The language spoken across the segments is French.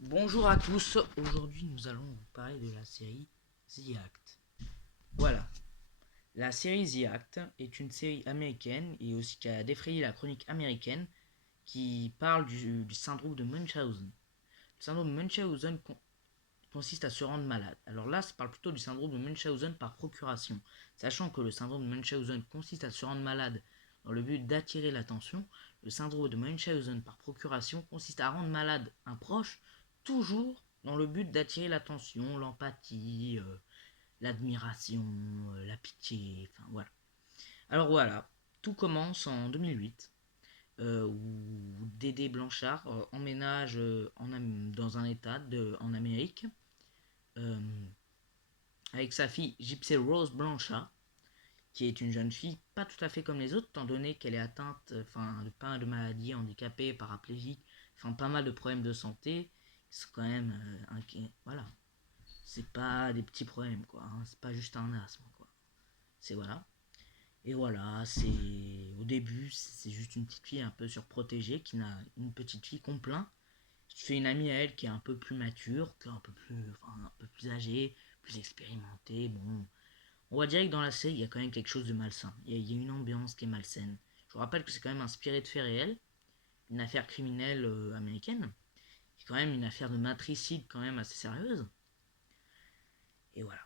Bonjour à tous, aujourd'hui nous allons vous parler de la série The Act. Voilà, la série The Act est une série américaine et aussi qui a défrayé la chronique américaine qui parle du syndrome de Munchausen. Le syndrome de Munchausen consiste à se rendre malade. Alors là, ça parle plutôt du syndrome de Munchausen par procuration. Sachant que le syndrome de Munchausen consiste à se rendre malade dans le but d'attirer l'attention, le syndrome de Munchausen par procuration consiste à rendre malade un proche, toujours dans le but d'attirer l'attention, l'empathie, l'admiration, la pitié, enfin voilà. Alors voilà, tout commence en 2008, où Dédé Blanchard emménage dans un état en Amérique, euh, avec sa fille Gypsy Rose Blanchard, qui est une jeune fille pas tout à fait comme les autres, étant donné qu'elle est atteinte de pas mal de maladies, handicapée, paraplégique, pas mal de problèmes de santé, qui sont quand même voilà. C'est pas des petits problèmes, quoi. Hein. C'est pas juste un asthme, quoi. C'est voilà. Et voilà, c'est au début, c'est juste une petite fille un peu surprotégée qui n'a une petite fille qu'on plaint. Je fais une amie à elle qui est un peu plus mature, qui est un peu plus âgée, plus expérimentée. Bon, on voit direct que dans la série, il y a quand même quelque chose de malsain. Il y a une ambiance qui est malsaine. Je vous rappelle que c'est quand même inspiré de faits réels, une affaire criminelle américaine, qui est quand même une affaire de matricide quand même assez sérieuse. Et voilà.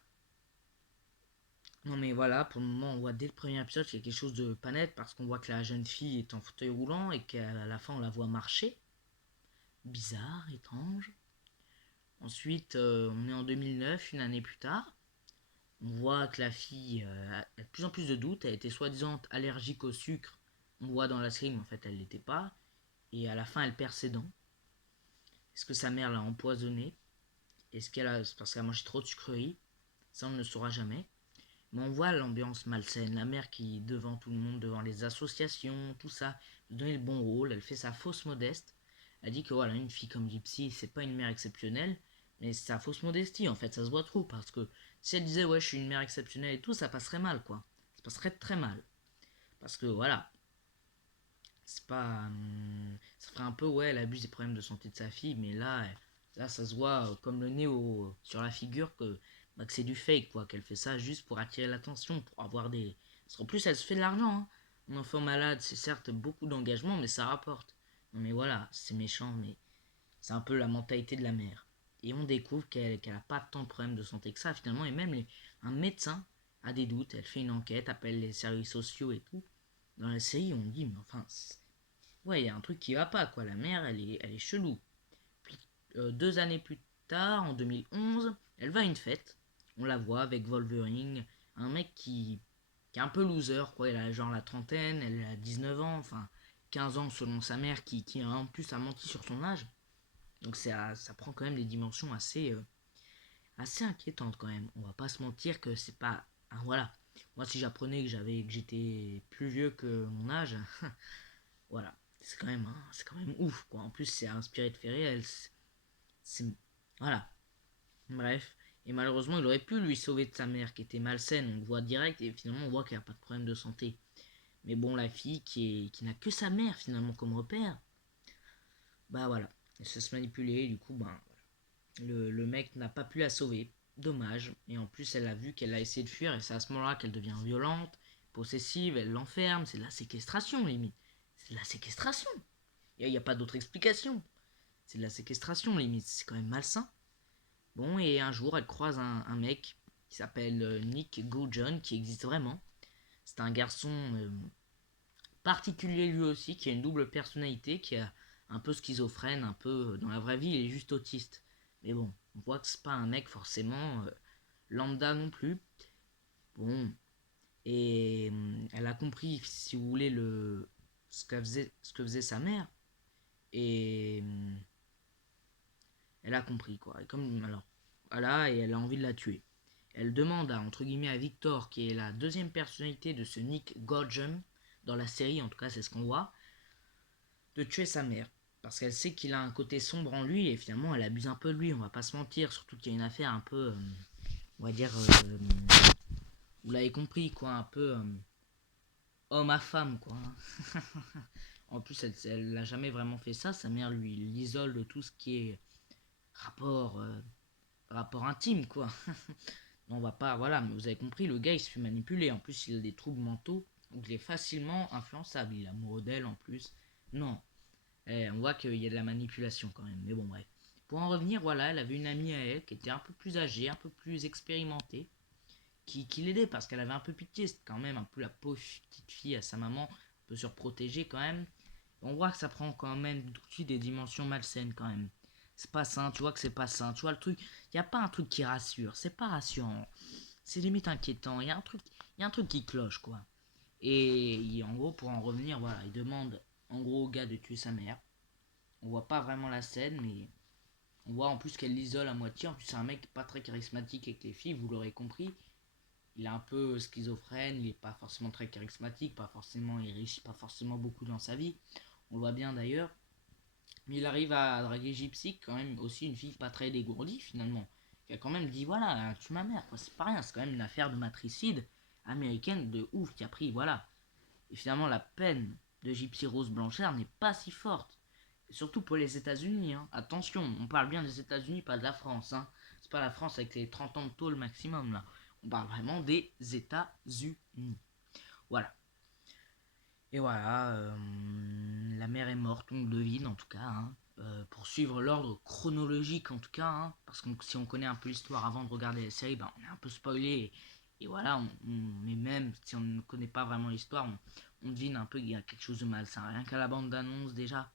Non mais voilà, pour le moment, on voit dès le premier épisode qu'il y a quelque chose de pas net parce qu'on voit que la jeune fille est en fauteuil roulant et qu'à la fin on la voit marcher. Bizarre, étrange. Ensuite, on est en 2009, une année plus tard. On voit que la fille a de plus en plus de doutes. Elle était soi-disant allergique au sucre. On voit dans la série, mais en fait, elle l'était pas. Et à la fin, elle perd ses dents. Est-ce que sa mère l'a empoisonnée? Est-ce qu'elle a. C'est parce qu'elle a mangé trop de sucreries? Ça, on ne le saura jamais. Mais on voit l'ambiance malsaine. La mère qui, devant tout le monde, devant les associations, tout ça, veut donner le bon rôle. Elle fait sa fausse modeste. Elle dit que voilà, une fille comme Gypsy, c'est pas une mère exceptionnelle, mais c'est sa fausse modestie en fait, ça se voit trop parce que si elle disait ouais, je suis une mère exceptionnelle et tout, ça passerait mal quoi. Ça passerait très mal. Parce que voilà, c'est pas. Ça ferait un peu ouais, elle abuse des problèmes de santé de sa fille, mais là ça se voit comme le nez sur la figure que c'est du fake quoi, qu'elle fait ça juste pour attirer l'attention, pour avoir des. Parce qu'en plus, elle se fait de l'argent. Hein. Un enfant malade, c'est certes beaucoup d'engagement, mais ça rapporte. Non mais voilà, c'est méchant, mais c'est un peu la mentalité de la mère. Et on découvre qu'elle a pas tant de problèmes de santé que ça finalement, et même un médecin a des doutes, elle fait une enquête, appelle les services sociaux et tout. Dans la série, on dit, mais enfin, ouais, il y a un truc qui va pas, quoi. La mère, elle est chelou. Puis 2 années plus tard, en 2011, elle va à une fête. On la voit avec Wolverine, un mec qui est un peu loser, quoi. Il a genre la trentaine, elle a 19 ans, enfin 15 ans selon sa mère, qui en plus a menti sur son âge. Donc ça prend quand même des dimensions assez inquiétantes quand même. On va pas se mentir que c'est pas. Ah, voilà. Moi, si j'apprenais que j'étais plus vieux que mon âge, voilà. C'est quand même ouf, quoi. En plus, c'est inspiré de faits réels. C'est, voilà. Bref. Et malheureusement, il aurait pu lui sauver de sa mère qui était malsaine. On le voit direct et finalement, on voit qu'elle a pas de problème de santé. Mais bon, la fille qui n'a que sa mère finalement comme repère, bah voilà. Elle se laisse manipuler. Du coup, bah le mec n'a pas pu la sauver. Dommage. Et en plus, elle a vu qu'elle a essayé de fuir et c'est à ce moment-là qu'elle devient violente, possessive, elle l'enferme. C'est de la séquestration, limite. C'est de la séquestration. Il n'y a pas d'autre explication. C'est de la séquestration, limite. C'est quand même malsain. Bon, et un jour, elle croise un mec qui s'appelle Nick Goujon, qui existe vraiment. C'est un garçon particulier lui aussi, qui a une double personnalité, qui est un peu schizophrène, un peu. Dans la vraie vie, il est juste autiste. Mais bon, on voit que c'est pas un mec forcément lambda non plus. Bon, et elle a compris, si vous voulez, ce que faisait sa mère. Et elle a compris, quoi. Et comme, alors, voilà, et elle a envie de la tuer. Elle demande entre guillemets, à Victor, qui est la deuxième personnalité de ce Nick Gordon, dans la série, en tout cas, c'est ce qu'on voit, de tuer sa mère. Parce qu'elle sait qu'il a un côté sombre en lui, et finalement, elle abuse un peu de lui, on va pas se mentir, surtout qu'il y a une affaire un peu, on va dire, vous l'avez compris, quoi, un peu homme à femme, quoi. En plus, elle n'a jamais vraiment fait ça, sa mère lui l'isole de tout ce qui est rapport, rapport intime, quoi. On va pas, voilà, mais vous avez compris, le gars il se fait manipuler. En plus, il a des troubles mentaux, donc il est facilement influençable. Il est amoureux d'elle en plus. Non, on voit qu'il y a de la manipulation quand même. Mais bon, bref. Pour en revenir, voilà, elle avait une amie à elle qui était un peu plus âgée, un peu plus expérimentée, qui l'aidait parce qu'elle avait un peu pitié. C'était quand même un peu la pauvre petite fille à sa maman, un peu surprotégée quand même. On voit que ça prend quand même tout de suite des dimensions malsaines quand même. C'est pas sain, tu vois que c'est pas sain. Tu vois le truc, il n'y a pas un truc qui rassure, c'est pas rassurant. C'est limite inquiétant, il y a un truc qui cloche quoi. Et en gros, pour en revenir, voilà, il demande en gros au gars de tuer sa mère. On voit pas vraiment la scène, mais on voit en plus qu'elle l'isole à moitié. En plus, c'est un mec pas très charismatique avec les filles, vous l'aurez compris. Il est un peu schizophrène, il est pas forcément très charismatique, pas forcément, il réussit pas forcément beaucoup dans sa vie. On le voit bien d'ailleurs. Mais il arrive à draguer Gypsy, quand même aussi une fille pas très dégourdie finalement. Qui a quand même dit voilà, tue ma mère, quoi. C'est pas rien, c'est quand même une affaire de matricide américaine de ouf qui a pris, voilà. Et finalement, la peine de Gypsy Rose Blanchard n'est pas si forte. Et surtout pour les États-Unis, hein. Attention, on parle bien des États-Unis, pas de la France, hein. C'est pas la France avec les 30 ans de taux le maximum là. On parle vraiment des États-Unis. Voilà. Et voilà, la mère est morte, on le devine en tout cas, hein. Pour suivre l'ordre chronologique en tout cas, hein, parce que si on connaît un peu l'histoire avant de regarder la série, ben, on est un peu spoilé. Et voilà, mais même si on ne connaît pas vraiment l'histoire, on devine un peu qu'il y a quelque chose de malsain. Rien qu'à la bande d'annonce déjà,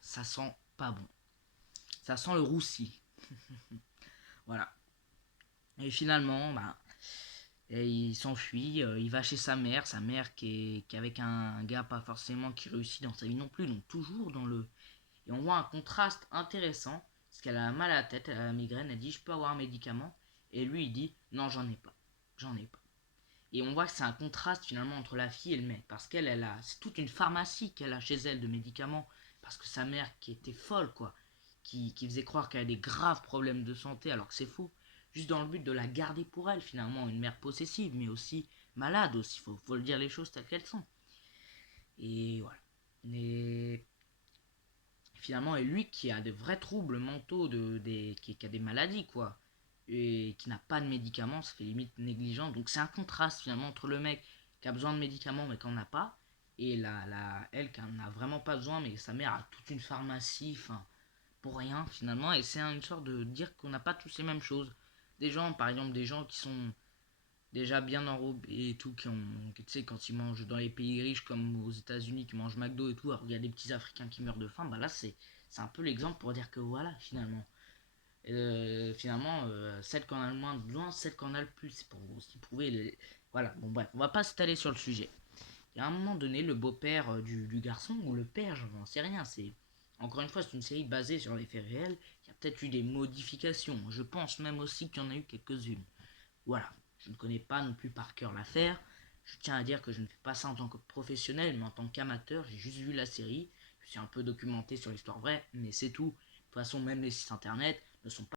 ça sent pas bon. Ça sent le roussi. Voilà. Et finalement, bah, et il s'enfuit, il va chez sa mère qui est avec un gars pas forcément qui réussit dans sa vie non plus, donc toujours dans le... Et on voit un contraste intéressant, parce qu'elle a mal à la tête, elle a la migraine, elle dit je peux avoir un médicament, et lui il dit non j'en ai pas, j'en ai pas. Et on voit que c'est un contraste finalement entre la fille et le mec, parce qu'elle a, c'est toute une pharmacie qu'elle a chez elle de médicaments, parce que sa mère qui était folle quoi, qui faisait croire qu'elle a des graves problèmes de santé alors que c'est faux, juste dans le but de la garder pour elle finalement, une mère possessive, mais aussi malade aussi, faut le dire les choses telles qu'elles sont. Et voilà. Et finalement, et lui qui a de vrais troubles mentaux, qui a des maladies quoi, et qui n'a pas de médicaments, ça fait limite négligent. Donc c'est un contraste finalement entre le mec qui a besoin de médicaments mais qui n'en a pas, et elle qui en a vraiment pas besoin mais sa mère a toute une pharmacie, enfin pour rien finalement. Et c'est une sorte de dire qu'on n'a pas tous les mêmes choses. Des gens, par exemple, des gens qui sont déjà bien enrobés et tout, tu sais, quand ils mangent dans les pays riches comme aux États-Unis, qui mangent McDo et tout, alors il y a des petits Africains qui meurent de faim, bah là c'est un peu l'exemple pour dire que voilà, celle qu'on a le moins besoin, celle qu'on a le plus, c'est pour aussi prouver Voilà, bon bref, on va pas s'étaler sur le sujet. Et à un moment donné, le beau-père du garçon, ou le père, je n'en sais rien, c'est... Encore une fois, c'est une série basée sur les faits réels, il y a peut-être eu des modifications, je pense même aussi qu'il y en a eu quelques-unes. Voilà, je ne connais pas non plus par cœur l'affaire, je tiens à dire que je ne fais pas ça en tant que professionnel, mais en tant qu'amateur, j'ai juste vu la série, je suis un peu documenté sur l'histoire vraie, mais c'est tout. De toute façon, même les sites internet ne sont pas